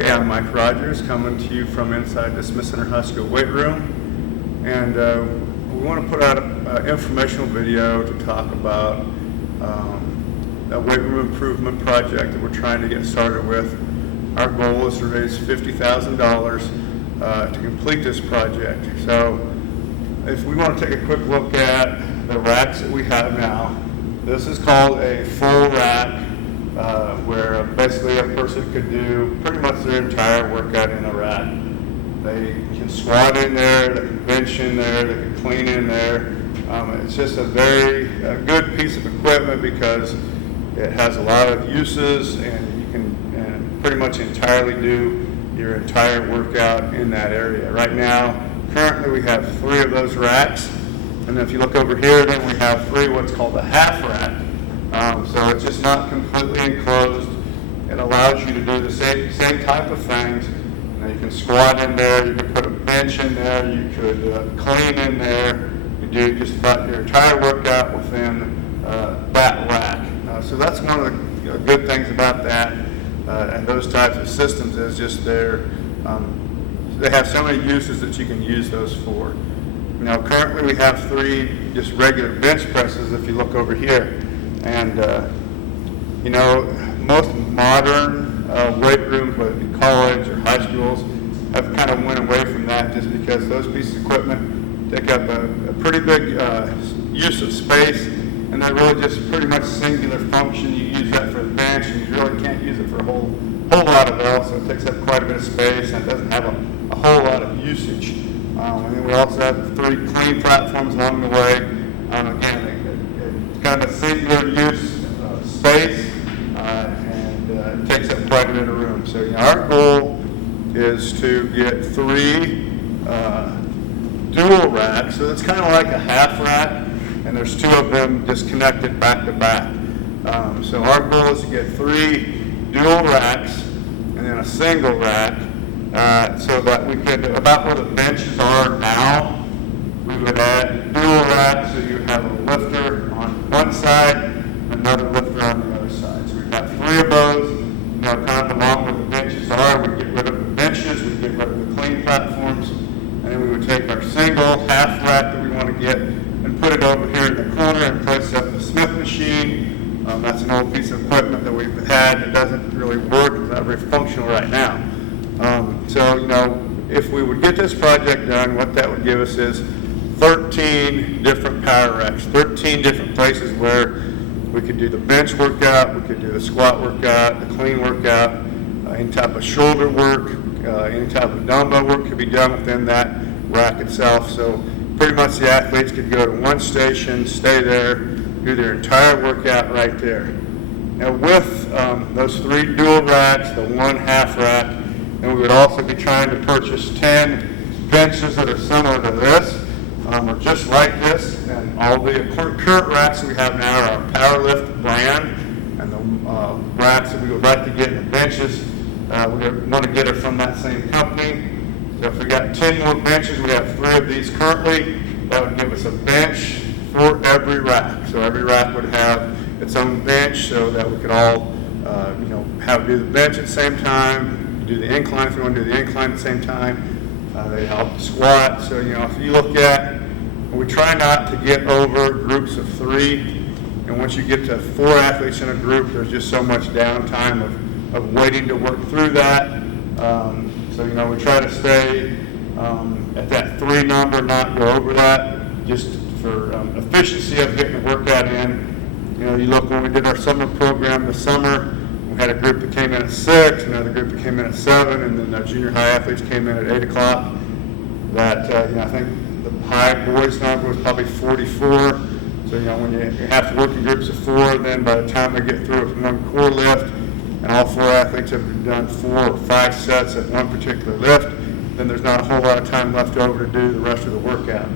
Okay, I'm Mike Rogers, coming to you from inside the Smith Center High School weight room, and we want to put out an informational video to talk about a weight room improvement project that we're trying to get started with. Our goal is to raise $50,000 to complete this project. So if we want to take a quick look at the racks that we have now, this is called a full rack, where basically a person could do pretty much their entire workout in a rack. They can squat in there, they can bench in there, they can clean in there. It's just a very good piece of equipment because it has a lot of uses, and you can pretty much entirely do your entire workout in that area. Right now, currently we have 3 of those racks, and then if you look over here, then we have 3 what's called a half rack. So it's just not completely enclosed. It allows you to do the same type of things. You can squat in there, you can put a bench in there, you could clean in there. You do just about your entire workout within that rack. So that's one of the good things about that and those types of systems is just they have so many uses that you can use those for. Now currently we have 3 just regular bench presses if you look over here. And most modern weight rooms, whether it be college or high schools, have kind of went away from that just because those pieces of equipment take up a pretty big use of space, and they're really just pretty much singular function. You use that for the bench, and you really can't use it for a whole lot of else, so it takes up quite a bit of space, and it doesn't have a whole lot of usage. And then we also have 3 clean platforms along the way. Again, it's kind of a singular use space, and it takes up quite a bit of room. So our goal is to get 3 dual racks. So it's kind of like a half rack, and there's 2 of them just connected back to back. So our goal is to get 3 dual racks and then a single rack, so that we could, about where the benches are now, we would add dual racks, so you have a lifter on one side, another lifter on the other side. So we've got 3 of those, kind of along where the benches are. We get rid of the benches, we get rid of the clean platforms, and then we would take our single half rack that we want to get and put it over here in the corner and place up the Smith machine. That's an old piece of equipment that we've had that doesn't really work. It's not very functional right now. So if we would get this project done, what that would give us is 13 different power racks, 13 different places where we could do the bench workout, we could do the squat workout, the clean workout, any type of shoulder work, any type of dumbbell work could be done within that rack itself. So pretty much the athletes could go to one station, stay there, do their entire workout right there. Now with those 3 dual racks, the 1 half rack, and we would also be trying to purchase 10 benches that are similar to this, or just like this. And all the current racks that we have now are our PowerLift brand, and the racks that we would like to get in the benches, we want to get it from that same company. So if we got 10 more benches, we have 3 of these currently, that would give us a bench for every rack. So every rack would have its own bench so that we could all have do the bench at the same time, do the incline if you want to do the incline at the same time. They help the squat. So if you look at, we try not to get over groups of 3, and once you get to 4 athletes in a group, there's just so much downtime of waiting to work through that. So we try to stay at that 3 number, not go over that, just for efficiency of getting the workout in. You look when we did our summer program this summer, we had a group that came in at 6, another group that came in at 7, and then our junior high athletes came in at 8 o'clock. That, I think the high boys number was probably 44. So, when you have to work in groups of 4, then by the time they get through with 1 core lift, and all 4 athletes have done 4 or 5 sets at one particular lift, then there's not a whole lot of time left over to do the rest of the workout.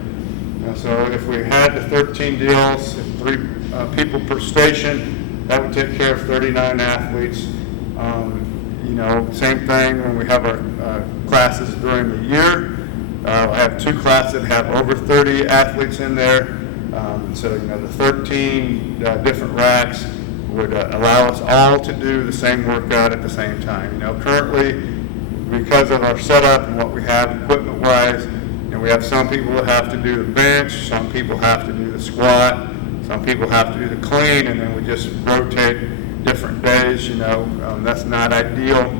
So if we had the 13 deals, 3 people per station, that would take care of 39 athletes. Same thing when we have our classes during the year. I have 2 classes that have over 30 athletes in there. So the 13 different racks would allow us all to do the same workout at the same time. Currently because of our setup and what we have equipment-wise, we have some people that have to do the bench, some people have to do the squat, some people have to do the clean, and then we just rotate different days. That's not ideal.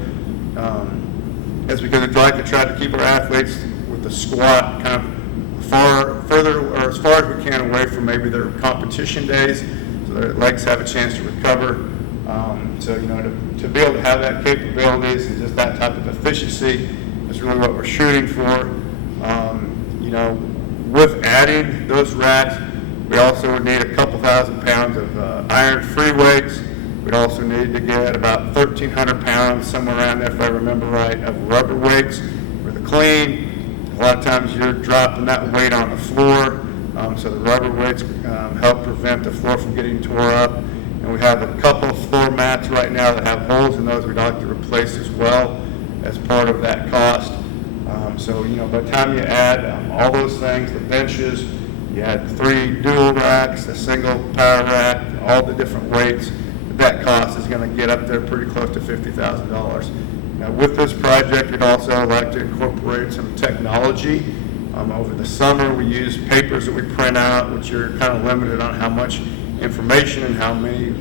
That's because we'd like to try to keep our athletes with the squat kind of further or as far as we can away from maybe their competition days, so their legs have a chance to recover. To be able to have that capabilities and just that type of efficiency is really what we're shooting for. With adding those racks, we also would need a couple thousand pounds of iron-free weights. We'd also need to get about 1,300 pounds, somewhere around there, if I remember right, of rubber weights for the clean. A lot of times you're dropping that weight on the floor, so the rubber weights help prevent the floor from getting tore up. And we have a couple of floor mats right now that have holes in those we'd like to replace as well as part of that cost. By the time you add all those things, the benches, you add 3 dual racks, a single power rack, all the different weights, that cost is going to get up there pretty close to $50,000. Now, with this project, we'd also like to incorporate some technology. Over the summer, we use papers that we print out, which are kind of limited on how much information and how many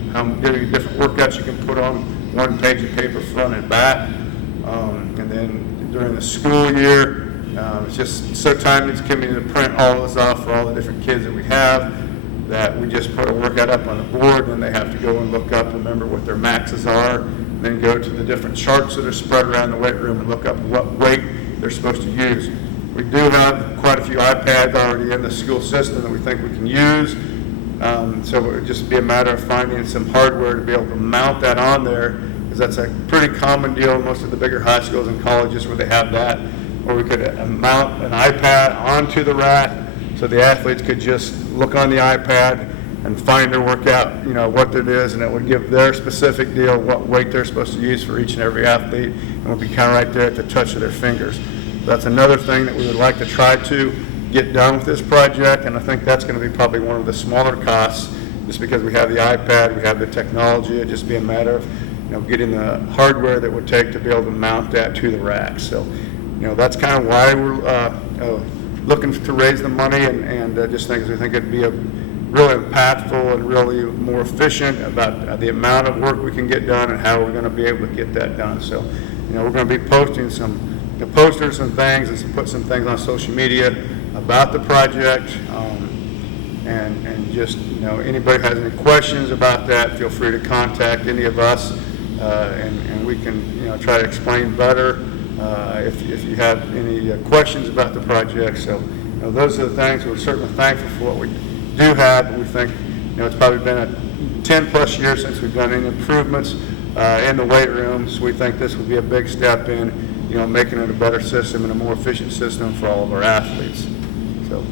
different workouts you can put on one page of paper front and back. And then during the school year, it's just so time-consuming to print all this off for all the different kids that we have, that we just put a workout up on the board, and they have to go and look up, remember what their maxes are, and then go to the different charts that are spread around the weight room and look up what weight they're supposed to use. We do have quite a few iPads already in the school system that we think we can use, so it would just be a matter of finding some hardware to be able to mount that on there, because that's a pretty common deal in most of the bigger high schools and colleges where they have that, or we could mount an iPad onto the rack so the athletes could just look on the iPad and find their workout, what it is, and it would give their specific deal what weight they're supposed to use for each and every athlete, and would be kind of right there at the touch of their fingers. So that's another thing that we would like to try to get done with this project, and I think that's going to be probably one of the smaller costs, just because we have the iPad, we have the technology. It'd just be a matter of getting the hardware that would take to be able to mount that to the rack. So that's kind of why we're looking to raise the money, and just we think it'd be a real impactful and really more efficient about the amount of work we can get done and how we're going to be able to get that done. So we're going to be posting some posters and things, and put some things on social media about the project, and just anybody has any questions about that, feel free to contact any of us, and we can try to explain better if you have any questions about the project. So those are the things. We're certainly thankful for what we do have, but we think it's probably been a 10 plus years since we've done any improvements in the weight room, so we think this would be a big step in making it a better system and a more efficient system for all of our athletes. So